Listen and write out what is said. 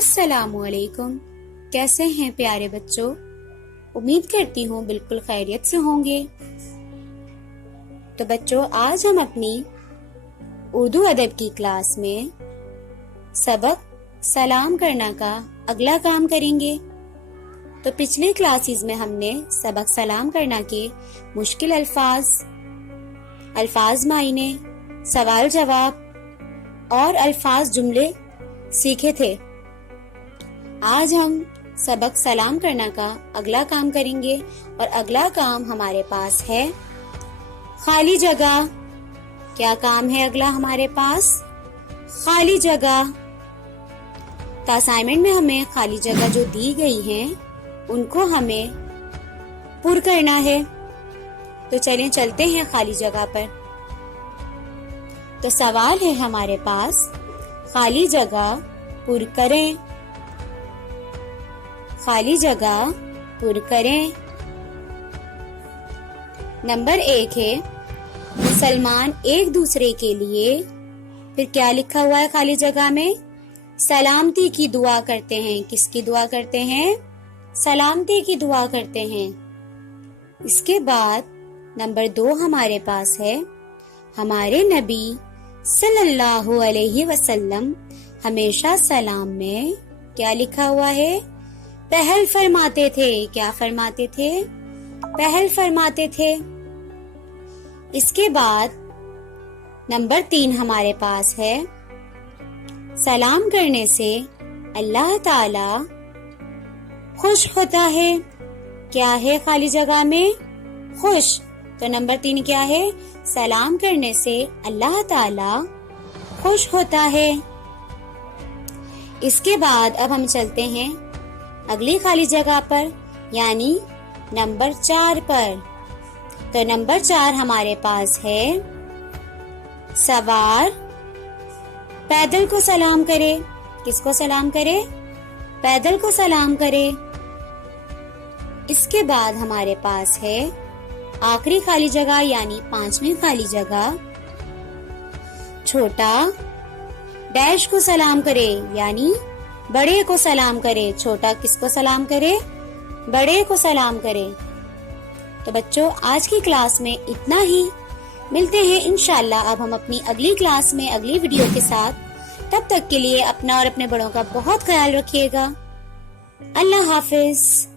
अस्सलाम वालेकुम। कैसे हैं प्यारे बच्चों? उम्मीद करती हूँ बिल्कुल खैरियत से होंगे। तो बच्चों, आज हम अपनी उर्दू अदब की क्लास में सबक सलाम करना का अगला काम करेंगे। तो पिछली क्लासेस में हमने सबक सलाम करना के मुश्किल अल्फाज मायने, सवाल जवाब और अल्फाज जुमले सीखे थे। आज हम सबक सलाम करना का अगला काम करेंगे और अगला काम हमारे पास है खाली जगह। क्या काम है अगला हमारे पास? खाली जगह। तो असाइनमेंट में हमें खाली जगह जो दी गई है उनको हमें पुर करना है। तो चलिए चलते हैं खाली जगह पर। तो सवाल है हमारे पास, खाली जगह पुर करें। खाली जगह पुर करें। नंबर 1 है, मुसलमान एक दूसरे के लिए, फिर क्या लिखा हुआ है खाली जगह में? सलामती की दुआ करते हैं। किसकी दुआ करते हैं? सलामती की दुआ करते हैं। इसके बाद नंबर 2 हमारे पास है, हमारे नबी सल्लल्लाहु अलैहि वसल्लम हमेशा सलाम में क्या लिखा हुआ है? पहल फरमाते थे। क्या फरमाते थे? पहल फरमाते थे। इसके बाद नंबर 3 हमारे पास है, सलाम करने से अल्लाह ताला खुश होता है। क्या है खाली जगह में? खुश। तो नंबर 3 क्या है? सलाम करने से अल्लाह ताला खुश होता है। इसके बाद अब हम चलते हैं अगली खाली जगह पर, यानी नंबर 4 पर। तो नंबर 4 हमारे पास है, सवार पैदल को सलाम करे। किसको सलाम करे? पैदल को सलाम करे। इसके बाद हमारे पास है आखिरी खाली जगह, यानी 5वीं खाली जगह, छोटा डैश को सलाम करे, यानी बड़े को सलाम करे। छोटा किसको सलाम करे? बड़े को सलाम करे। तो बच्चों, आज की क्लास में इतना ही। मिलते हैं इंशाल्लाह अब हम अपनी अगली क्लास में अगली वीडियो के साथ। तब तक के लिए अपना और अपने बड़ों का बहुत ख्याल रखिएगा। अल्लाह हाफिज।